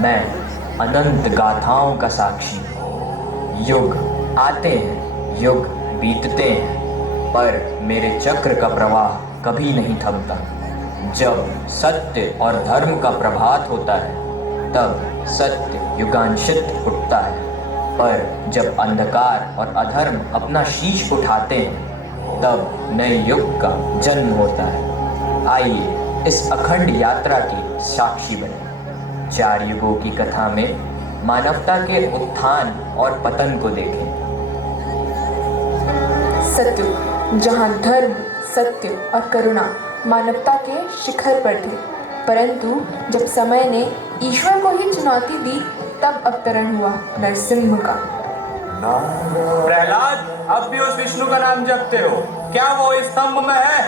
मैं अनंत गाथाओं का साक्षी हूँ। युग आते हैं, युग बीतते हैं, पर मेरे चक्र का प्रवाह कभी नहीं थमता। जब सत्य और धर्म का प्रभात होता है तब सत्य युगांशित उठता है, पर जब अंधकार और अधर्म अपना शीश उठाते हैं तब नए युग का जन्म होता है। आइए इस अखंड यात्रा की साक्षी बने। 4 युगों की कथा में मानवता के उत्थान और पतन को देखें। सत्युग, जहाँ धर्म, सत्य और करुणा मानवता के शिखर पर थे, परंतु जब समय ने ईश्वर को ही चुनौती दी तब अवतरण हुआ नरसिंह का। प्रहलाद, अब भी उस विष्णु का नाम जपते हो? क्या वो इस स्तंभ में है?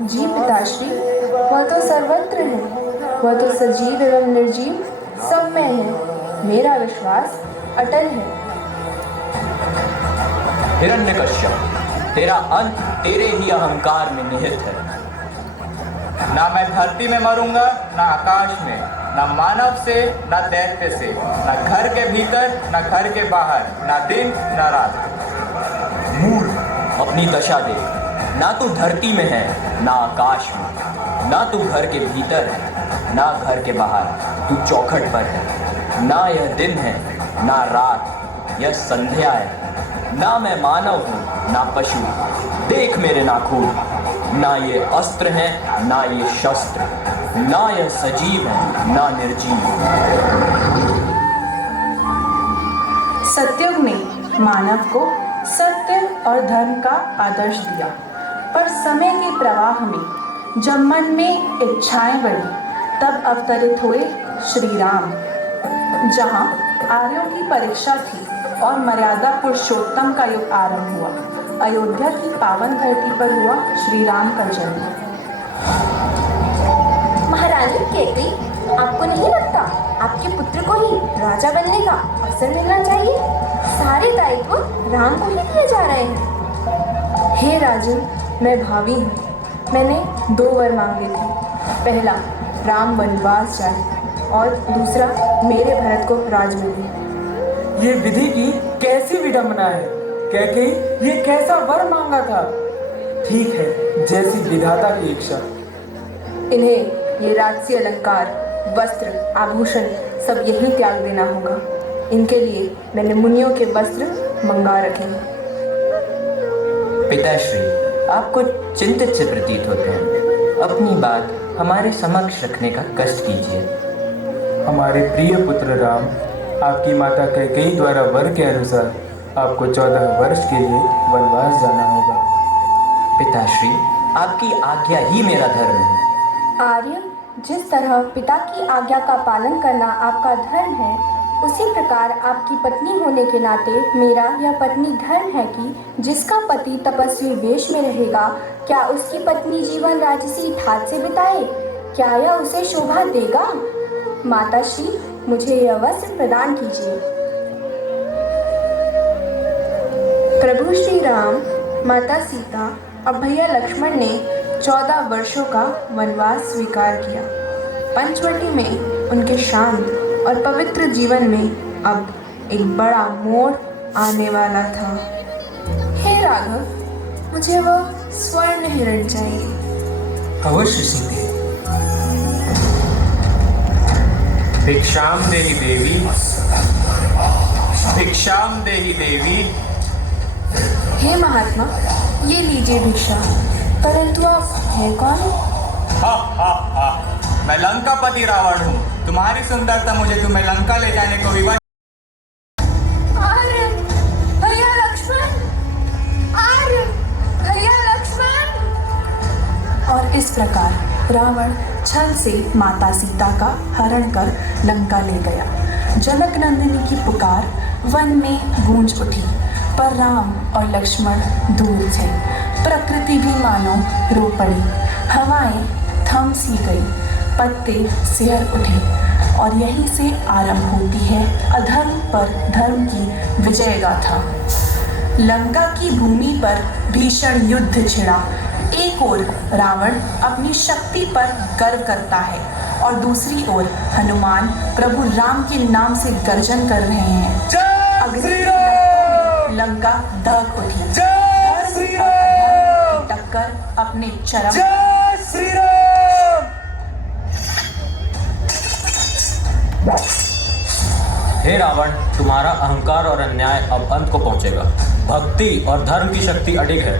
जी पिताश्री, वह तो सर्वत्र है। वह तो सजीव एवं निर्जीव सब में है। मेरा विश्वास अटल है। हिरण्यकश्यप, तेरा अंत तेरे ही अहंकार में निहित है। ना मैं धरती में मरूंगा, ना आकाश में, ना मानव से, ना दैत्य से, ना घर के भीतर, ना घर के बाहर, ना दिन, ना रात। मूर्ख, अपनी दशा देख। ना तू धरती में है, ना आकाश में, ना तू घर के भीतर है, ना घर के बाहर, तू चौखट पर है। ना यह दिन है, ना रात, यह संध्या है। ना मैं मानव हूँ, ना पशु, देख मेरे नाखून। ना ये अस्त्र हैं, ना ये शस्त्र, ना यह सजीव है, ना निर्जीव। सत्युग ने मानव को सत्य और धर्म का आदर्श दिया, पर समय के प्रवाह में जब मन में इच्छाएं बढ़ी तब अवतरित हुए श्री राम। जहाँ आर्यों की परीक्षा थी और मर्यादा पुरुषोत्तम का युग आरंभ हुआ, अयोध्या की पावन धरती पर हुआ श्री राम का जन्म। महारानी कहती, आपको नहीं लगता आपके पुत्र को ही राजा बनने का अवसर मिलना चाहिए? सारे दायित्व राम को ही दिए जा रहे हैं। हे राजन, मैं भावी हूँ। मैंने 2 वर मांगे थे। पहला, राम वनवास जाए और दूसरा, मेरे भरत को राज मिले। ये विधि की कैसी विडंबना है। कैकेयी ये कैसा वर मांगा था? ठीक है, जैसी विधाता की इच्छा। इन्हें ये राजसी अलंकार, वस्त्र, आभूषण सब यही त्याग देना होगा। इनके लिए मैंने मुनियों के वस्त्र मंगा रखे हैं। पिताश्री, आपको चिंतित से प्रतीत होते हैं। अपनी बात हमारे समक्ष रखने का कष्ट कीजिए। हमारे प्रिय पुत्र राम, आपकी माता कैकेयी द्वारा वर के अनुसार आपको 14 वर्ष के लिए वनवास जाना होगा। पिताश्री, आपकी आज्ञा ही मेरा धर्म है। आर्य, जिस तरह पिता की आज्ञा का पालन करना आपका धर्म है, उसी प्रकार आपकी पत्नी होने के नाते मेरा यह पत्नी धर्म है कि जिसका पति तपस्वी वेश में रहेगा, क्या उसकी पत्नी जीवन राजसी ठाट से बिताए? क्या यह उसे शोभा देगा? माताश्री, मुझे यह वस्त्र प्रदान कीजिए। प्रभु श्री राम, माता सीता और भैया लक्ष्मण ने 14 वर्षों का वनवास स्वीकार किया। पंचवटी में उनके शांत और पवित्र जीवन में अब एक बड़ा मोड़ आने वाला था। हे राघव, मुझे वह स्वर्ण हिरण चाहिए। अवश्य सीते। भिक्षाम देहि देवी, भिक्षाम देहि देवी। हे महात्मा, ये लीजिए भिक्षा। परंतु आप हैं कौन? हा हा हा, मैं लंकापति रावण हूँ। तुम्हारी सुंदरता मुझे तुम्हें लंका ले जाने को विवश। आर्य, भैया लक्ष्मण! आर्य, भैया लक्ष्मण! और इस प्रकार रावण छल से माता सीता का हरण कर लंका ले गया। जनक नंदिनी की पुकार वन में गूंज उठी, पर राम और लक्ष्मण दूर थे। प्रकृति भी मानो रो पड़ी, हवाएं थम सी गई, पत्ते सिहर उठे और यहीं से आरंभ होती है अधर्म पर धर्म की विजय गाथा। लंका की भूमि पर भीषण युद्ध छिड़ा। एक ओर रावण अपनी शक्ति पर गर्व करता है और दूसरी ओर हनुमान प्रभु राम के नाम से गर्जन कर रहे हैं। अग्नि की लपटों में लंका दहक उठी। धर्म और अधर्म की टक्कर अपने चरम। हे रावण, तुम्हारा अहंकार और अन्याय अब अंत को पहुंचेगा। भक्ति और धर्म की शक्ति अडिग है।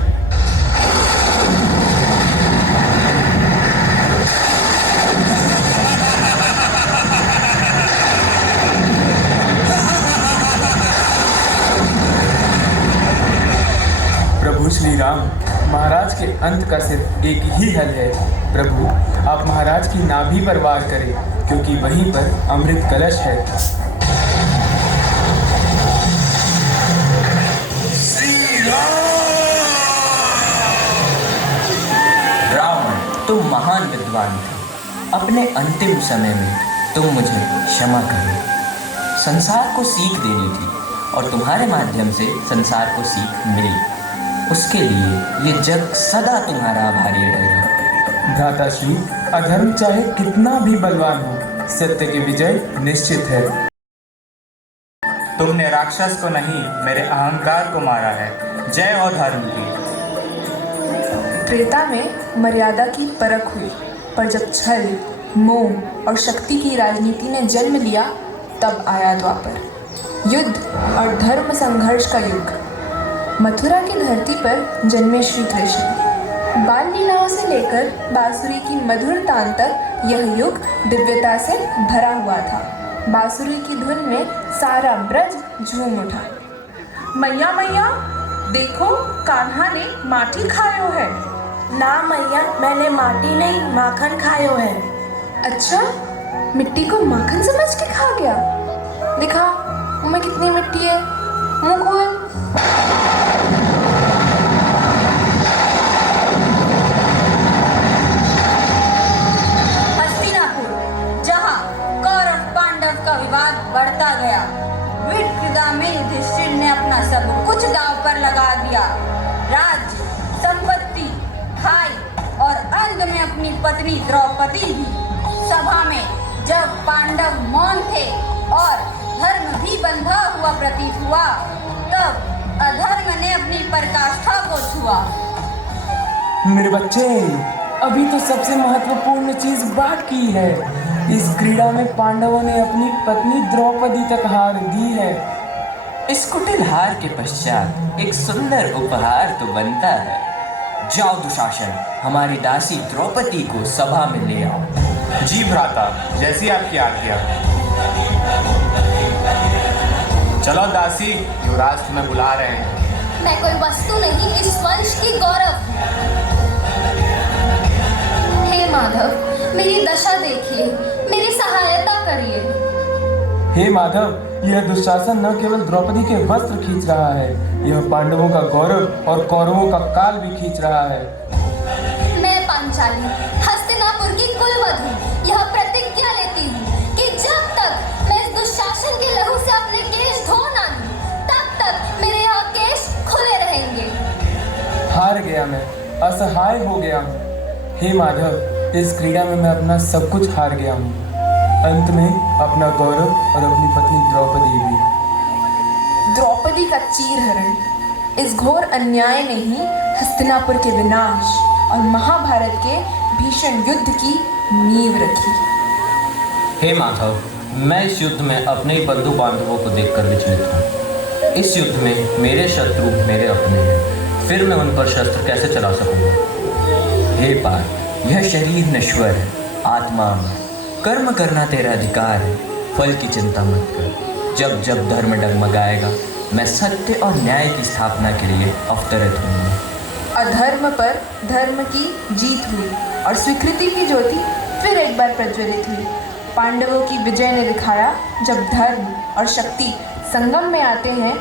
प्रभु श्री राम, महाराज के अंत का सिर्फ एक ही हल है। प्रभु, आप महाराज की नाभि पर वार करें, क्योंकि वहीं पर अमृत कलश है। रावण, तुम महान विद्वान थे। अपने अंतिम समय में तुम मुझे क्षमा करो। संसार को सीख देनी थी और तुम्हारे माध्यम से संसार को सीख मिली। उसके लिए ये जग सदा तुम्हारा आभारी रहेगा। भ्राताश्री, अधर्म चाहे कितना भी बलवान हो, सत्य की विजय निश्चित है। तुमने राक्षस को नहीं, मेरे अहंकार को मारा है। जय हो धर्म की। त्रेता में मर्यादा की परख हुई, पर जब छल, मोह और शक्ति की राजनीति ने जन्म लिया, तब आया द्वापर, युद्ध और धर्म संघर्ष का युग। मथुरा की धरती पर जन्मे श्री कृष्ण। बाल लीलाओं से लेकर बांसुरी की मधुर तान तक यह युग दिव्यता से भरा हुआ था। बांसुरी की धुन में सारा ब्रज झूम उठा। मैया मैया, देखो कान्हा ने माटी खायो है। ना मैया, मैंने माटी नहीं माखन खायो है। अच्छा, मिट्टी को माखन समझ के खा गया। दिखा मुँह में कितनी मिट्टी है, मुँह खोल। हस्तिनापुर, जहाँ कौरव पांडव का विवाद बढ़ता गया, विक्रीदा में युधिष्ठिर ने अपना सब कुछ दांव पर लगा दिया। राज्य, संपत्ति, भाई और अंत में अपनी पत्नी द्रौपदी भी। सभा में जब पांडव मौन थे और धर्म भी बंधा हुआ प्रतीत हुआ, तब अधर्म ने अपनी पराकाष्ठा को छुआ। मेरे बच्चे, अभी तो सबसे महत्वपूर्ण चीज बाकी है। इस क्रीड़ा में पांडवों ने अपनी पत्नी द्रौपदी तक हार दी है। इस कुटिल हार के पश्चात एक सुंदर उपहार तो बनता है। जाओ दुशासन, हमारी दासी द्रौपदी को सभा में ले आओ। जी भ्राता, जैसी आपकी आज्ञा। चलो दासी, युवराज तुम्हें बुला रहे हैं। मैं कोई वस्तु नहीं, इस वंश की गौरव। हे माधव, मेरी दशा देखिए, मेरी सहायता करिए। हे माधव, यह दुशासन न केवल द्रौपदी के वस्त्र खींच रहा है, यह पांडवों का गौरव और कौरवों का काल भी खींच रहा है। मैं पांचाली, हस्तिनापुर की कुलवधू, यह प्रतिज्ञा लेती हूँ कि जब तक मैं इस दुशासन के लहू से अपने केश धो ना लूं, तब तक मेरे यहाँ केश खुले रहेंगे। हार गया मैं, असहाय हो गया हूँ। हे माधव, इस क्रीड़ा में मैं अपना सब कुछ हार गया हूँ, अंत में अपना गौरव और अपनी पत्नी द्रौपदी भी। द्रौपदी का चीरहरण, इस घोर अन्याय ने ही हस्तिनापुर के विनाश और महाभारत के भीषण युद्ध की नींव रखी। हे माधव, मैं इस युद्ध में अपने ही बंधु बांधवों को देखकर विचलित हूँ। इस युद्ध में मेरे शत्रु मेरे अपने हैं, फिर मैं उन पर शस्त्र कैसे चला सकूंगा? हे पार्थ, यह शरीर नश्वर है, आत्मा अमर। कर्म करना तेरा अधिकार है, फल की चिंता मत कर। जब जब धर्म डगमगाएगा, मैं सत्य और न्याय की स्थापना के लिए अवतरित हूँ। अधर्म पर धर्म की जीत हुई और स्वीकृति की ज्योति फिर एक बार प्रज्वलित हुई। पांडवों की विजय ने दिखाया, जब धर्म और शक्ति संगम में आते हैं,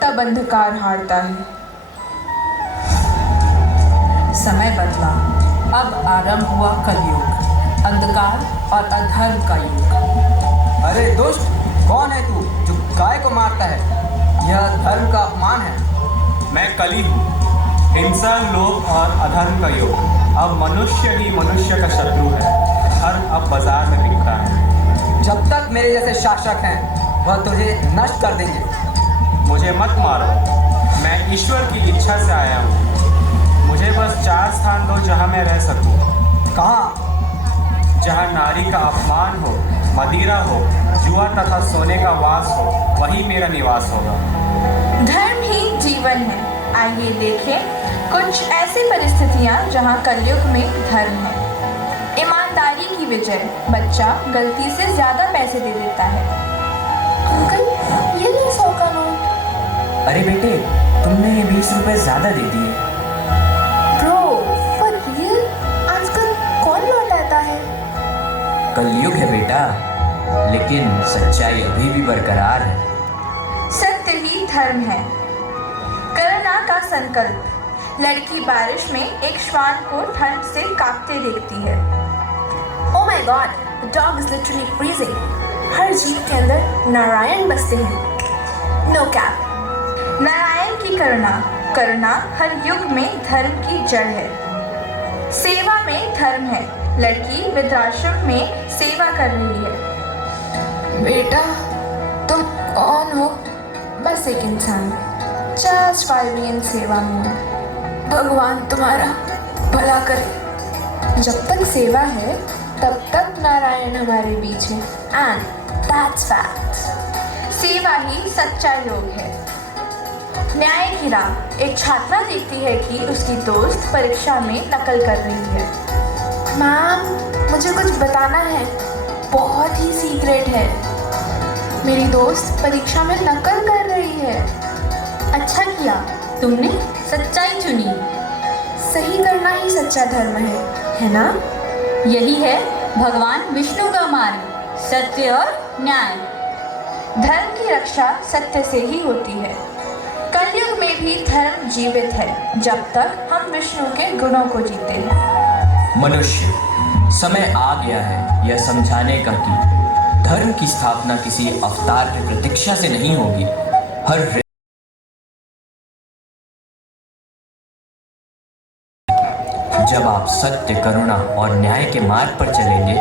तब अंधकार हारता है। समय बदला, अब आरंभ हुआ कलयुग, अंधकार और अधर्म का युग। अरे दुष्ट, कौन है तू जो गाय को मारता है? यह धर्म का अपमान है। मैं कली हूँ, हिंसा, लोभ और अधर्म का युग। अब मनुष्य ही मनुष्य का शत्रु है। धर्म अब बाजार में बिकता है। जब तक मेरे जैसे शासक हैं वह तुझे नष्ट कर देंगे। मुझे मत मारो, मैं ईश्वर की इच्छा से आया हूँ। मुझे बस 4 स्थान दो जहाँ मैं रह सकूँ। कहाँ? जहाँ नारी का अपमान हो, मदिरा हो, जुआ तथा सोने का वास हो, वही मेरा निवास होगा। धर्म ही जीवन है। आइए देखें कुछ ऐसी परिस्थितियाँ जहाँ कलयुग में धर्म है। ईमानदारी की विजय। बच्चा गलती से ज्यादा पैसे दे देता है। अंकल, ये लो 100 का नोट। अरे बेटे, तुमने 20 रुपए ज्यादा दे दिए। Bro, for real? आजकल कौन लौटाता है? कलयुग है बेटा, लेकिन सच्चाई अभी भी बरकरार है। सत्य ही धर्म है। करुणा का संकल्प। लड़की बारिश में एक श्वान को ठंड से कांपते देखती है। Oh my God, the dog is literally freezing. हर जीव के अंदर नारायण बसते हैं। No cap. नारायण की करुणा। करुणा हर युग में धर्म की जड़ है। सेवा में धर्म है। लड़की वृद्धाश्रम में सेवा कर रही है। बेटा, तुम कौन हो? बस एक इंसान, जस्ट फाइव सेवा में। भगवान तुम्हारा भला करे। जब तक सेवा है तब तक नारायण हमारे बीच है। And that's fact. सेवा ही सच्चा योग है। न्याय की राह। एक छात्रा देखती है कि उसकी दोस्त परीक्षा में नकल कर रही है। मैम, मुझे कुछ बताना है, बहुत ही सीक्रेट है। मेरी दोस्त परीक्षा में नकल कर रही है। अच्छा किया, तुमने सच्चाई चुनी। सही करना ही सच्चा धर्म है ना? यही है भगवान विष्णु का मार्ग, सत्य और न्याय। धर्म की रक्षा सत्य से ही होती है। कलयुग में भी धर्म जीवित है जब तक हम विष्णु के गुणों को जीते हैं। मनुष्य, समय आ गया है यह समझाने का कि धर्म की स्थापना किसी अवतार की प्रतीक्षा से नहीं होगी। हर जब आप सत्य, करुणा और न्याय के मार्ग पर चलेंगे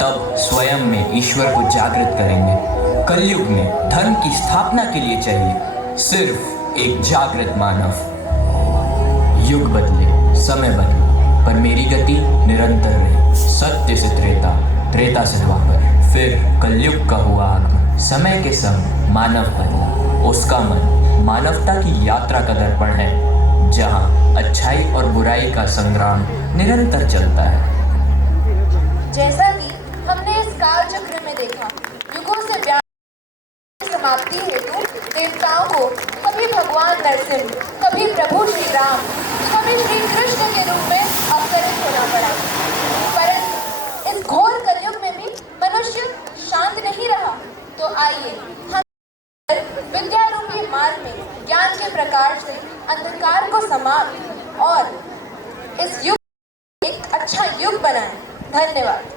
तब स्वयं में ईश्वर को जागृत करेंगे। कलयुग में धर्म की स्थापना के लिए चाहिए सिर्फ एक जागृत मानव। युग बदले, समय बदला, पर मेरी गति निरंतर रही। सत्य से त्रेता, त्रेता से द्वापर, फिर कलयुग का हुआ आगमन। समय के संग मानव बदला। उसका मन मानवता की यात्रा का दर्पण है, जहाँ अच्छाई और बुराई का संग्राम निरंतर चलता है। जैसा कि हमने इस काल चक्र में देखा, युगों से समाप्ति हेतु देवताओं को कभी भगवान नरसिंह, कभी प्रभु श्री राम, कभी श्री कृष्ण के रूप में अवतरित होना पड़ा। परंतु इस घोर कलयुग में भी मनुष्य शांत नहीं रहा। तो आइए हम विद्या रूपी मार्ग में ज्ञान के प्रकाश से अंधकार को समाप्त और इस युग एक अच्छा युग बनाएं। धन्यवाद।